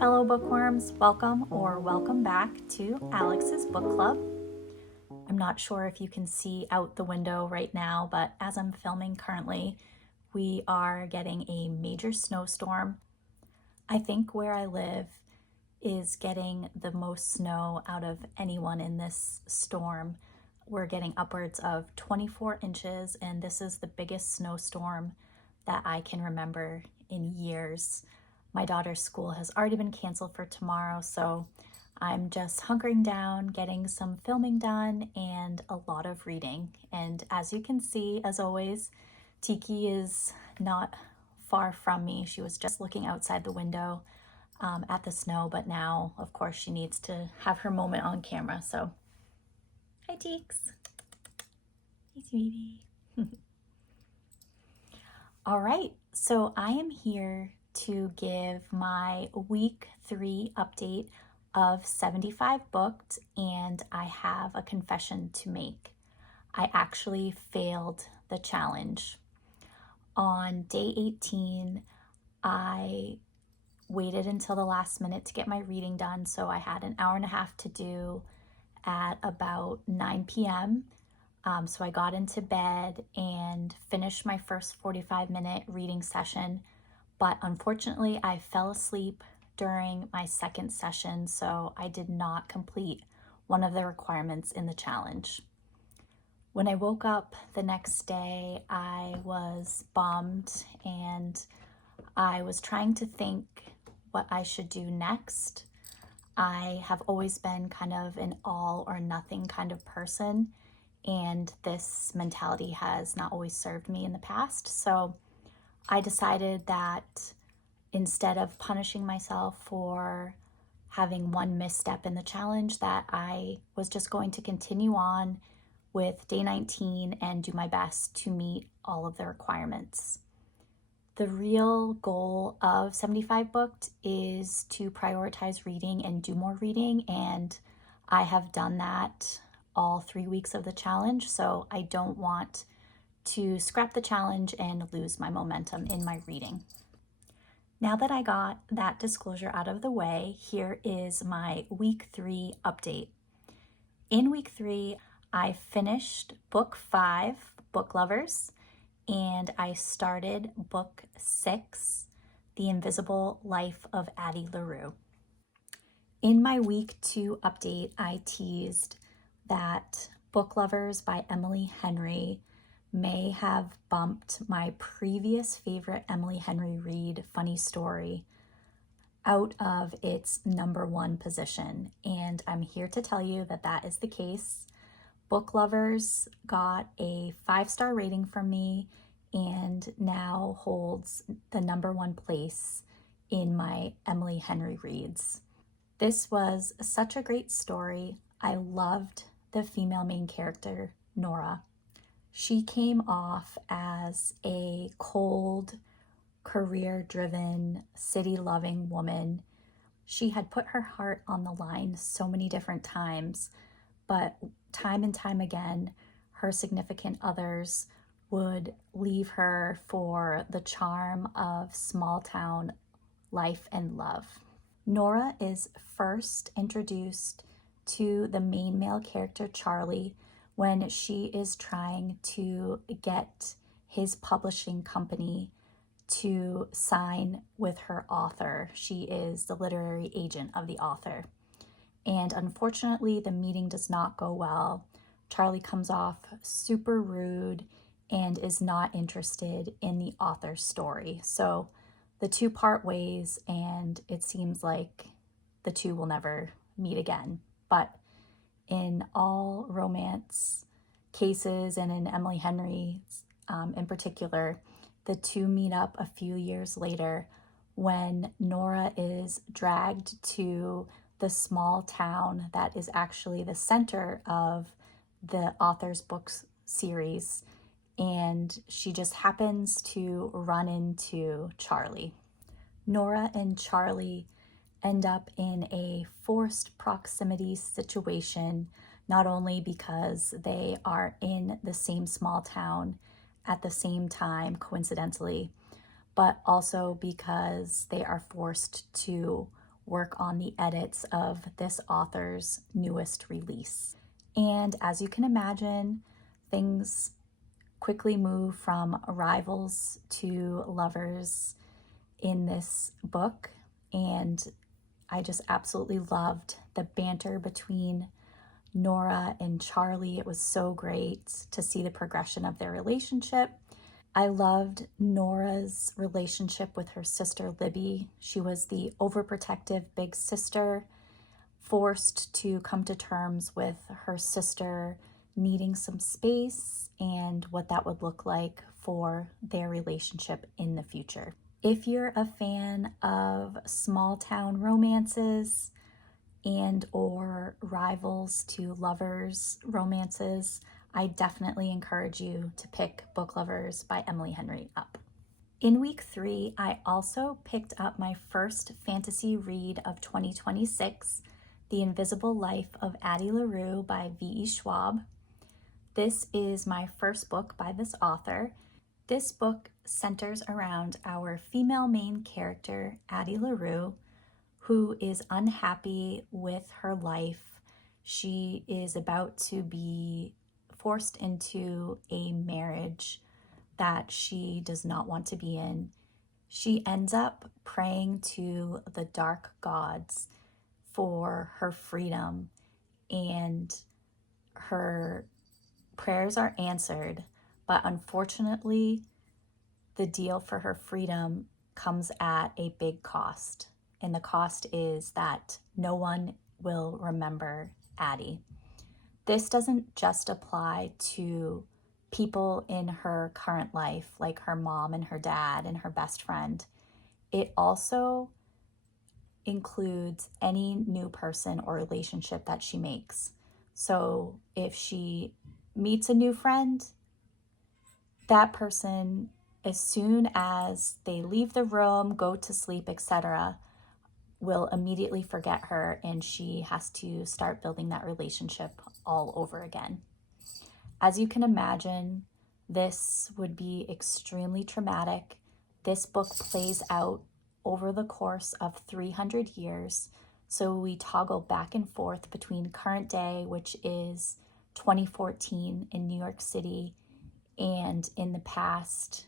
fellow bookworms, welcome or welcome back to Alex's Book Club. I'm not sure if you can see out the window right now, but as I'm filming currently, we are getting a major snowstorm. I think where I live is getting the most snow out of anyone in this storm. We're getting upwards of 24 inches, and this is the biggest snowstorm that I can remember in years. My daughter's school has already been canceled for tomorrow, so I'm just hunkering down, getting some filming done, and a lot of reading. And as you can see, as always, Tiki is not far from me. She was just looking outside the window at the snow, but now, of course, she needs to have her moment on camera. So, hi, Teeks. Hey, sweetie. All right, so I am here to give my week 3 update of 75 booked, and I have a confession to make. I actually failed the challenge. On day 18, I waited until the last minute to get my reading done, so I had an hour and a half to do at about 9 p.m. So I got into bed and finished my first 45-minute reading session, but unfortunately I fell asleep during my second session, so I did not complete one of the requirements in the challenge. When I woke up the next day, I was bummed, and I was trying to think what I should do next. I have always been kind of an all or nothing kind of person, and this mentality has not always served me in the past. So I decided that instead of punishing myself for having one misstep in the challenge, that I was just going to continue on with day 19 and do my best to meet all of the requirements. The real goal of 75 booked is to prioritize reading and do more reading, and I have done that all 3 weeks of the challenge, so I don't want to scrap the challenge and lose my momentum in my reading. Now that I got that disclosure out of the way, here is my week 3 update. In week 3, I finished book 5, Book Lovers, and I started book 6, The Invisible Life of Addie LaRue. In my week 2 update, I teased that Book Lovers by Emily Henry may have bumped my previous favorite Emily Henry read, Funny Story, out of its number 1 position. And I'm here to tell you that that is the case. Book Lovers got a 5-star rating from me and now holds the number 1 place in my Emily Henry reads. This was such a great story. I loved the female main character, Nora. She came off as a cold, career-driven, city-loving woman. She had put her heart on the line so many different times, but time and time again, her significant others would leave her for the charm of small-town life and love. Nora is first introduced to the main male character, Charlie, when she is trying to get his publishing company to sign with her author. She is the literary agent of the author. And unfortunately, the meeting does not go well. Charlie comes off super rude and is not interested in the author's story. So the two part ways, and it seems like the two will never meet again. But in all romance cases, and in Emily Henry's in particular, the two meet up a few years later when Nora is dragged to the small town that is actually the center of the author's books series, and she just happens to run into Charlie. Nora and Charlie end up in a forced proximity situation, not only because they are in the same small town at the same time, coincidentally, but also because they are forced to work on the edits of this author's newest release. And as you can imagine, things quickly move from rivals to lovers in this book, and I just absolutely loved the banter between Nora and Charlie. It was so great to see the progression of their relationship. I loved Nora's relationship with her sister Libby. She was the overprotective big sister, forced to come to terms with her sister needing some space and what that would look like for their relationship in the future. If you're a fan of small town romances and or rivals to lovers romances, I definitely encourage you to pick Book Lovers by Emily Henry up. In week 3, I also picked up my first fantasy read of 2026, The Invisible Life of Addie LaRue by V.E. Schwab. This is my first book by this author. This book centers around our female main character, Addie LaRue, who is unhappy with her life. She is about to be forced into a marriage that she does not want to be in. She ends up praying to the dark gods for her freedom, and her prayers are answered, but unfortunately, the deal for her freedom comes at a big cost. And the cost is that no one will remember Addie. This doesn't just apply to people in her current life, like her mom and her dad and her best friend. It also includes any new person or relationship that she makes. So if she meets a new friend, that person, as soon as they leave the room, go to sleep, etc., will immediately forget her, and she has to start building that relationship all over again. As you can imagine, this would be extremely traumatic. This book plays out over the course of 300 years. So we toggle back and forth between current day, which is 2014 in New York City, and in the past,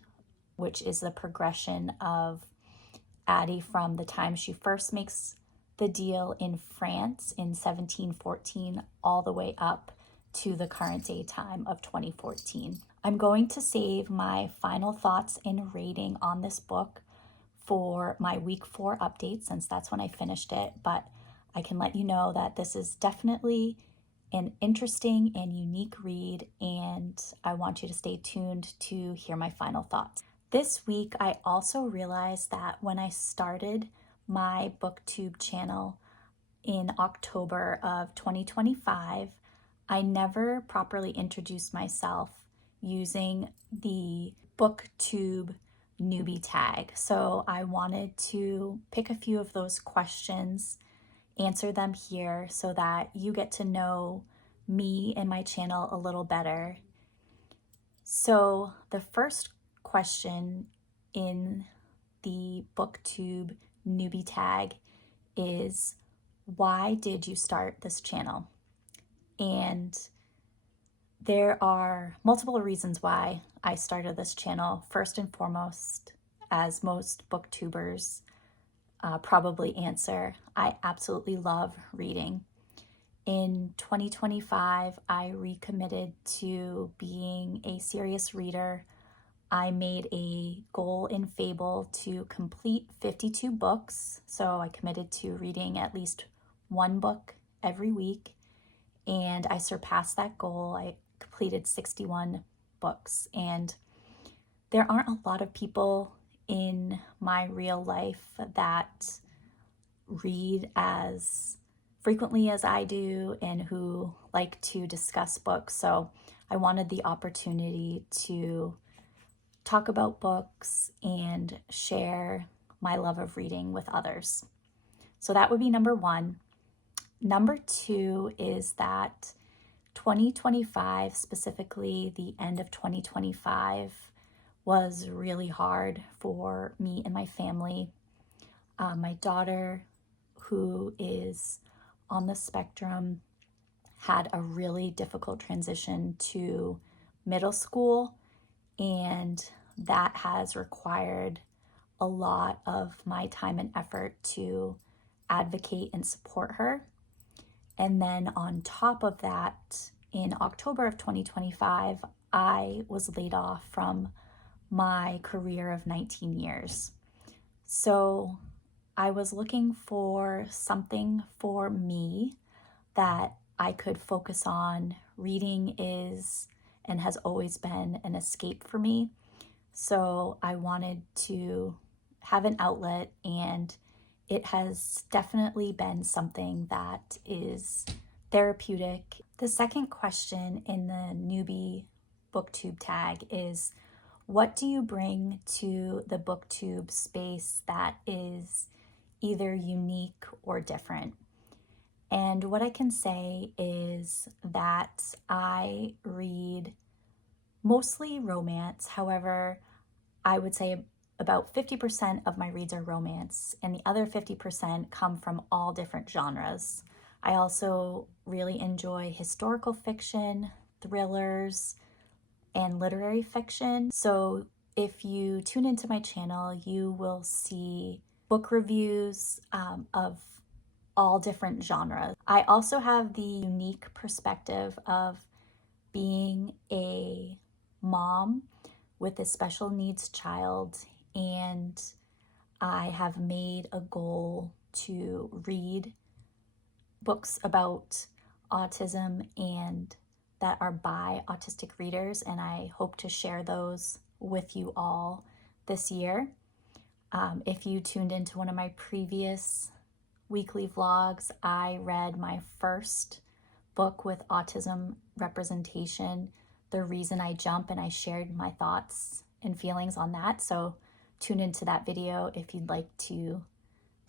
which is the progression of Addie from the time she first makes the deal in France in 1714 all the way up to the current day time of 2014. I'm going to save my final thoughts and rating on this book for my week 4 update, since that's when I finished it, but I can let you know that this is definitely an interesting and unique read, and I want you to stay tuned to hear my final thoughts. This week, I also realized that when I started my BookTube channel in October of 2025, I never properly introduced myself using the BookTube Newbie Tag. So I wanted to pick a few of those questions, answer them here so that you get to know me and my channel a little better. So the first question in the BookTube Newbie Tag is, why did you start this channel? And there are multiple reasons why I started this channel. First and foremost, as most booktubers probably answer, I absolutely love reading. In 2025, I recommitted to being a serious reader. I made a goal in Fable to complete 52 books, so I committed to reading at least one book every week, and I surpassed that goal. I completed 61 books, and there aren't a lot of people in my real life that read as frequently as I do and who like to discuss books, so I wanted the opportunity to talk about books and share my love of reading with others. So that would be number 1. Number 2 is that 2025, specifically the end of 2025, was really hard for me and my family. My daughter, who is on the spectrum had a really difficult transition to middle school, and that has required a lot of my time and effort to advocate and support her. And then on top of that, in October of 2025, I was laid off from my career of 19 years. So I was looking for something for me that I could focus on. Reading is and has always been an escape for me. So I wanted to have an outlet, and it has definitely been something that is therapeutic. The second question in the newbie BookTube tag is, what do you bring to the BookTube space that is either unique or different? And what I can say is that I read mostly romance. However, I would say about 50% of my reads are romance, and the other 50% come from all different genres. I also really enjoy historical fiction, thrillers, and literary fiction. So if you tune into my channel, you will see book reviews of all different genres. I also have the unique perspective of being a mom with a special needs child, and I have made a goal to read books about autism and that are by autistic readers, and I hope to share those with you all this year. If you tuned into one of my previous weekly vlogs, I read my first book with autism representation, The Reason I Jump, and I shared my thoughts and feelings on that. So tune into that video if you'd like to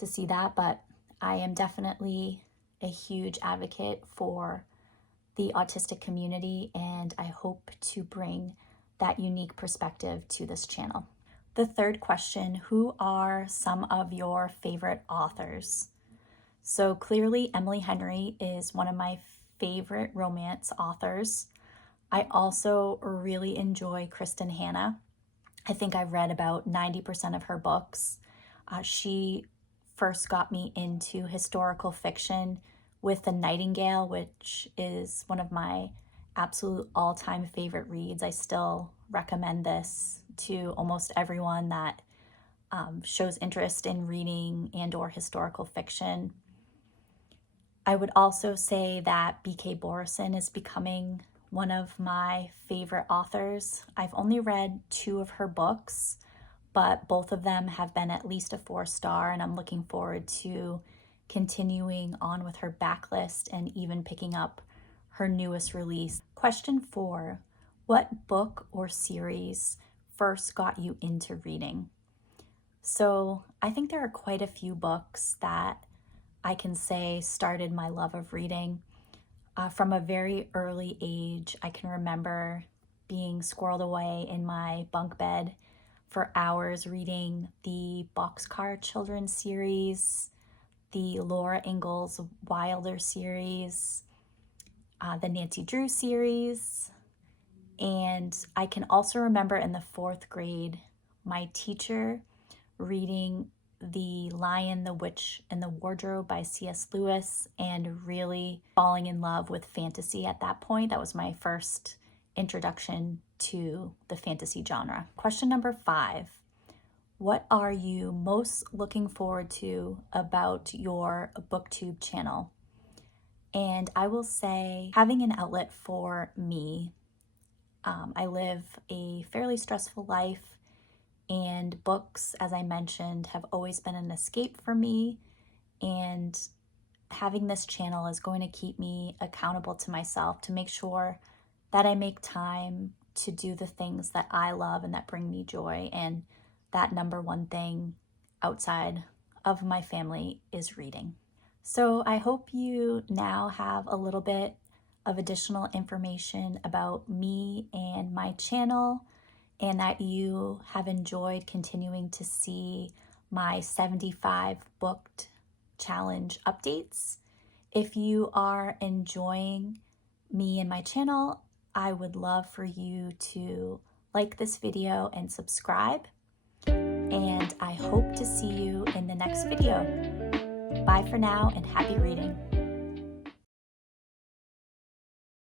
see that. But I am definitely a huge advocate for the autistic community, and I hope to bring that unique perspective to this channel. The third question, who are some of your favorite authors? So clearly Emily Henry is one of my favorite romance authors. I also really enjoy Kristen Hanna. I think I've read about 90% of her books. She first got me into historical fiction with The Nightingale, which is one of my absolute all-time favorite reads. I still recommend this to almost everyone that shows interest in reading and or historical fiction. I would also say that B.K. Borison is becoming one of my favorite authors. I've only read 2 of her books, but both of them have been at least a 4-star, and I'm looking forward to continuing on with her backlist and even picking up her newest release. Question 4, what book or series first got you into reading? So I think there are quite a few books that I can say started my love of reading. From a very early age, I can remember being squirreled away in my bunk bed for hours reading the Boxcar Children's series, the Laura Ingalls Wilder series, the Nancy Drew series. And I can also remember in the 4th grade, my teacher reading The Lion, the Witch, and the Wardrobe by C.S. Lewis, and really falling in love with fantasy at that point. That was my first introduction to the fantasy genre. Question number 5. What are you most looking forward to about your BookTube channel? And I will say, having an outlet for me. I live a fairly stressful life, and books, as I mentioned, have always been an escape for me, and having this channel is going to keep me accountable to myself to make sure that I make time to do the things that I love and that bring me joy. And that number one thing outside of my family is reading. So I hope you now have a little bit of additional information about me and my channel, and that you have enjoyed continuing to see my 75 booked challenge updates. If you are enjoying me and my channel, I would love for you to like this video and subscribe. And I hope to see you in the next video. Bye for now and happy reading.